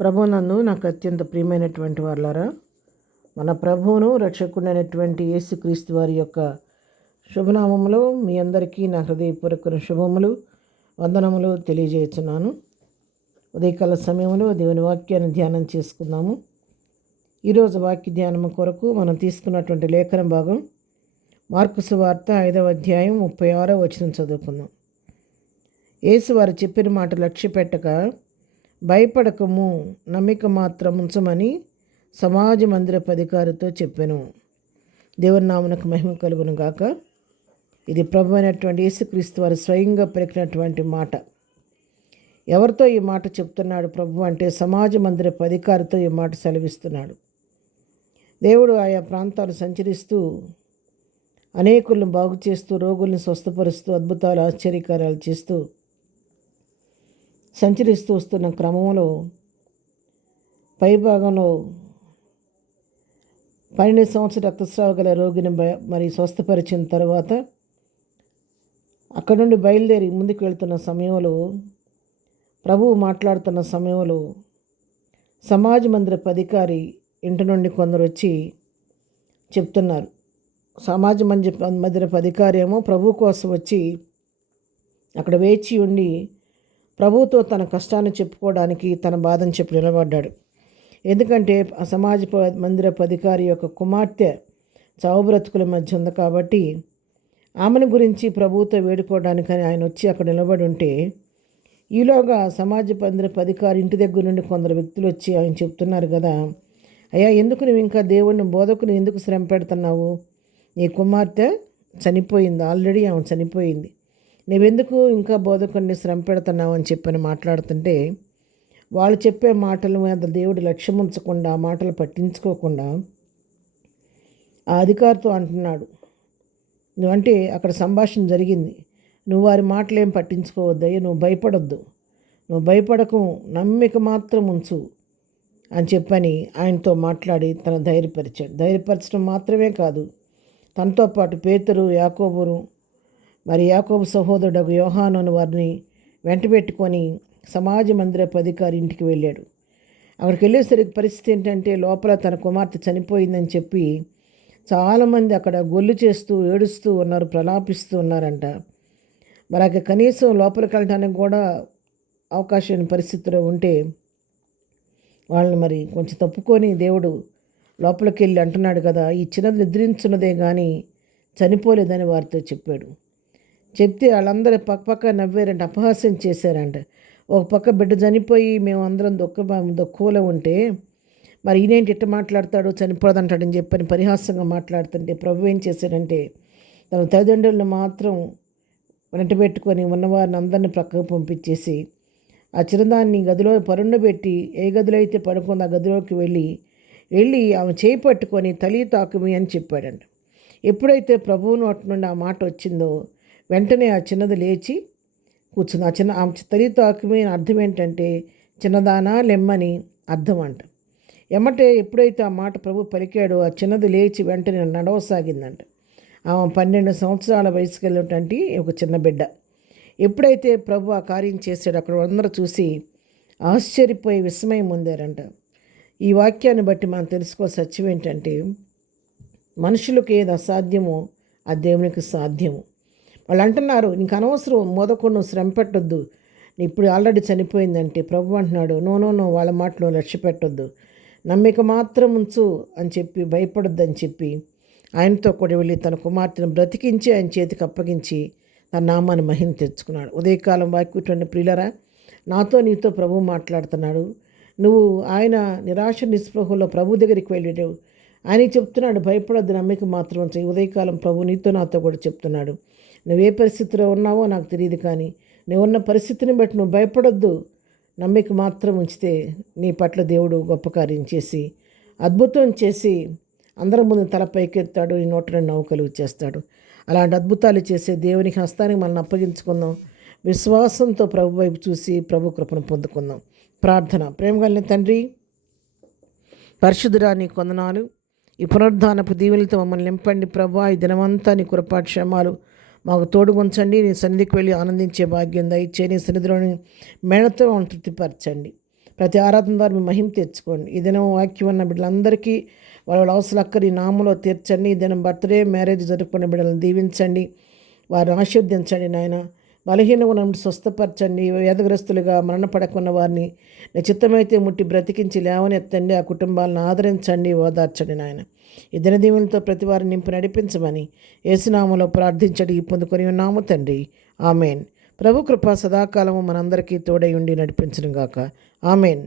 ప్రభునందు నాకు అత్యంత ప్రియమైనటువంటి వారులారా, మన ప్రభువును రక్షకుడైనటువంటి యేసుక్రీస్తు వారి యొక్క శుభనామములు మీ అందరికీ నా హృదయపూర్వక శుభములు వందనములు తెలియజేస్తున్నాను. ఉదయకాల సమయంలో దేవుని వాక్యాన్ని ధ్యానం చేసుకుందాము. ఈరోజు వాక్య ధ్యానం కొరకు మనం తీసుకున్నటువంటి లేఖన భాగం మార్కు సువార్త 5వ అధ్యాయం 36వ వచనం చదువుకుందాం. యేసు వారు చెప్పిన మాట లక్ష్య పెట్టక భయపడకము, నమ్మిక మాత్రం ఉంచమని సమాజ మందిరపు అధికారితో చెప్పాను. దేవుని నామమునకు మహిమ కలుగును గాక. ఇది ప్రభు అయినటువంటి యేసుక్రీస్తు వారు స్వయంగా పలికినటువంటి మాట. ఎవరితో ఈ మాట చెప్తున్నాడు ప్రభు అంటే సమాజ మందిరపు అధికారితో ఈ మాట సెలవిస్తున్నాడు. దేవుడు ఆయా ప్రాంతాలు సంచరిస్తూ అనేకులను బాగు చేస్తూ, రోగుల్ని స్వస్థపరుస్తూ, అద్భుతాలు ఆశ్చర్యకార్యాలు చేస్తూ సంచరిస్తూ వస్తున్న క్రమంలో పైభాగంలో 12 సంవత్సరాల రక్తస్రావ గల రోగిని మరి స్వస్థపరిచిన తర్వాత అక్కడ నుండి బయలుదేరి ముందుకు వెళ్తున్న సమయంలో, ప్రభువు మాట్లాడుతున్న సమయంలో సమాజ మందిరపు అధికారి ఇంటి నుండి కొందరు వచ్చి చెప్తున్నారు. సమాజ మందిరపు అధికారి ఏమో ప్రభు కోసం వచ్చి అక్కడ వేచి ఉండి ప్రభువుతో తన కష్టాన్ని చెప్పుకోవడానికి, తన బాధను చెప్పి నిలబడ్డాడు. ఎందుకంటే ఆ సమాజ మందిరపు అధికారి యొక్క కుమార్తె చావు బ్రతుకుల మధ్య ఉంది కాబట్టి ఆమెను గురించి ప్రభువుతో వేడుకోవడానికని ఆయన వచ్చి అక్కడ నిలబడి ఉంటే, ఈలోగా సమాజ మందిరపు అధికారి ఇంటి దగ్గర నుండి కొందరు వ్యక్తులు వచ్చి ఆయన చెప్తున్నారు కదా, అయ్యా ఎందుకు నువ్వు ఇంకా దేవుడిని బోధకుని ఎందుకు శ్రమ పెడుతున్నావు? నీ కుమార్తె చనిపోయింది, ఆల్రెడీ ఆమె చనిపోయింది, నువ్వెందుకు ఇంకా బోధకుడిని శ్రమ పెడుతున్నావు అని చెప్పని మాట్లాడుతుంటే, వాళ్ళు చెప్పే మాటల మీద దేవుడు లక్ష్యం ఉంచకుండా, ఆ మాటలు పట్టించుకోకుండా ఆ అధికారితో అంటున్నాడు, నువ్వంటే అక్కడ సంభాషణ జరిగింది, నువ్వు వారి మాటలు ఏం పట్టించుకోవద్దయ్యా, నువ్వు భయపడొద్దు, నువ్వు భయపడకు, నమ్మిక మాత్రం ఉంచు అని చెప్పని ఆయనతో మాట్లాడి తన ధైర్యపరచడం మాత్రమే కాదు, తనతో పాటు పేతురు, యాకోబును, మరి యాకోబు సహోదరుడు యోహాను వారిని వెంటబెట్టుకొని సమాజ మందిరపు అధికారి ఇంటికి వెళ్ళాడు. అక్కడికి వెళ్ళేసరికి పరిస్థితి ఏంటంటే, లోపల తన కుమార్తె చనిపోయిందని చెప్పి చాలామంది అక్కడ గొల్లు చేస్తూ ఏడుస్తూ ఉన్నారు, ప్రలాపిస్తూ ఉన్నారంట. మరి అక్కడ కనీసం లోపలికి వెళ్ళడానికి కూడా అవకాశం పరిస్థితిలో ఉంటే వాళ్ళని మరి కొంచెం తప్పుకొని దేవుడు లోపలికి వెళ్ళి అంటున్నాడు కదా, ఈ చిన్నది నిద్రించున్నదే కానీ చనిపోలేదని వారితో చెప్పాడు. చెప్తే వాళ్ళందరూ పక్క నవ్వారంట, అపహాస్యం చేశారంట. ఒక పక్క బిడ్డ చనిపోయి మేము అందరం దుఃఖంలో ఉంటే మరి ఈయనేంటి ఇట్ట మాట్లాడతాడు, చనిపోదంటాడని చెప్పని పరిహాసంగా మాట్లాడుతుంటే ప్రభు ఏం చేశాడంటే తన తల్లిదండ్రులను మాత్రం వెంటబెట్టుకొని ఉన్నవారిని అందరిని ప్రక్కకు పంపించేసి ఆ చిన్నదాన్ని గదిలో పరుండబెట్టి, ఏ గదిలో అయితే పడుకుందో ఆ గదిలోకి వెళ్ళి ఆమె చేయి పట్టుకొని తలి తాకుమి అని చెప్పాడంట. ఎప్పుడైతే ప్రభువు నోటి నుండి ఆ మాట వచ్చిందో వెంటనే ఆ చిన్నది లేచి కూర్చుంది. ఆమె తలి తాకుమి అర్థం ఏంటంటే చిన్నదానా లెమ్మని అర్థం అంట. ఎమ్మటే ఎప్పుడైతే ఆ మాట ప్రభు పలికాడో ఆ చిన్నది లేచి వెంటనే నడవసాగిందంట. ఆమె 12 సంవత్సరాల వయసుకు వెళ్ళినటువంటి ఒక చిన్న బిడ్డ. ఎప్పుడైతే ప్రభు ఆ కార్యం చేశాడో అక్కడ అందరూ చూసి ఆశ్చర్యపోయి విస్మయం పొందారంట. ఈ వాక్యాన్ని బట్టి మనం తెలుసుకో సత్యం ఏంటంటే, మనుషులకు ఏది అసాధ్యమో ఆ దేవునికి సాధ్యము. వాళ్ళు అంటున్నారు, నీకు అనవసరం మొదకు నువ్వు శ్రమ పెట్టొద్దు, ఇప్పుడు ఆల్రెడీ చనిపోయిందంటే ప్రభు అంటున్నాడు, నో వాళ్ళ మాటలో లక్ష్య పెట్టొద్దు, నమ్మిక మాత్రం ఉంచు అని చెప్పి భయపడొద్దు అని చెప్పి ఆయనతో కూడా వెళ్ళి తన కుమార్తెను బ్రతికించి ఆయన చేతికి అప్పగించి తన నామాన్ని మహిమ తెచ్చుకున్నాడు. ఉదయకాలం వాక్యుటువంటి ప్రియులరా, నాతో నీతో ప్రభు మాట్లాడుతున్నాడు. నువ్వు ఆయన నిరాశ నిస్పృహలో ప్రభు దగ్గరికి వెళ్ళాడు. ఆయనకి చెప్తున్నాడు, భయపడొద్దు, నమ్మిక మాత్రం ఉంచు. ఉదయకాలం ప్రభు నీతో నాతో కూడా చెప్తున్నాడు, నువ్వే పరిస్థితిలో ఉన్నావో నాకు తెలియదు, కానీ నువ్వున్న పరిస్థితిని బట్టి నువ్వు భయపడొద్దు, నమ్మిక మాత్రం ఉంచితే నీ పట్ల దేవుడు గొప్ప కార్యం చేసి అద్భుతం చేసి అందరి ముందు తల పైకెత్తాడు, నీ నోట నవ్వు కలుగు చేస్తాడు. అలాంటి అద్భుతాలు చేసే దేవునికి హస్తానికి మనల్ని అప్పగించుకుందాం. విశ్వాసంతో ప్రభు వైపు చూసి ప్రభు కృపను పొందుకుందాం. ప్రార్థన. ప్రేమగలిగిన తండ్రి, పరిశుద్ధుడా నీ కొందనాలు. ఈ పునరుద్ధానపు దీవెనలతో మమ్మల్ని నింపండి ప్రభువా. ఈ దినమంతా నీ కృపా క్షేమాలు మాకు తోడుగుంచండి. నీ సన్నిధికి వెళ్ళి ఆనందించే భాగ్యం దయచే. నీ సన్నిధిలోని మేళతో తృప్తిపరచండి. ప్రతి ఆరాధన ద్వారా మీ మహిమ తెచ్చుకోండి. ఈ దినం వాక్యం ఉన్న బిడ్డలందరికీ వాళ్ళ అవసరం అక్కడి నామలో తీర్చండి. ఈ దినం బర్త్డే మ్యారేజ్ జరుపుకునే బిడ్డలను దీవించండి, వారిని ఆశీర్వదించండి నాయన. బలహీనంగా ఉన్న స్వస్థపరచండి. వ్యాధిగ్రస్తులుగా మరణపడకున్న వారిని నీ చిత్తమైతే ముట్టి బ్రతికించి లేవనెత్తండి. ఆ కుటుంబాలను ఆదరించండి, ఓదార్చండి నాయన. ఈ దినదీవులతో ప్రతి వారిని నింపి నడిపించమని యేసునామములో ప్రార్థించడి పొందుకొని ఉన్నాము తండ్రి. ఆమెన్. ప్రభు కృప సదాకాలము మనందరికీ తోడై ఉండి నడిపించును గాక. ఆమెన్.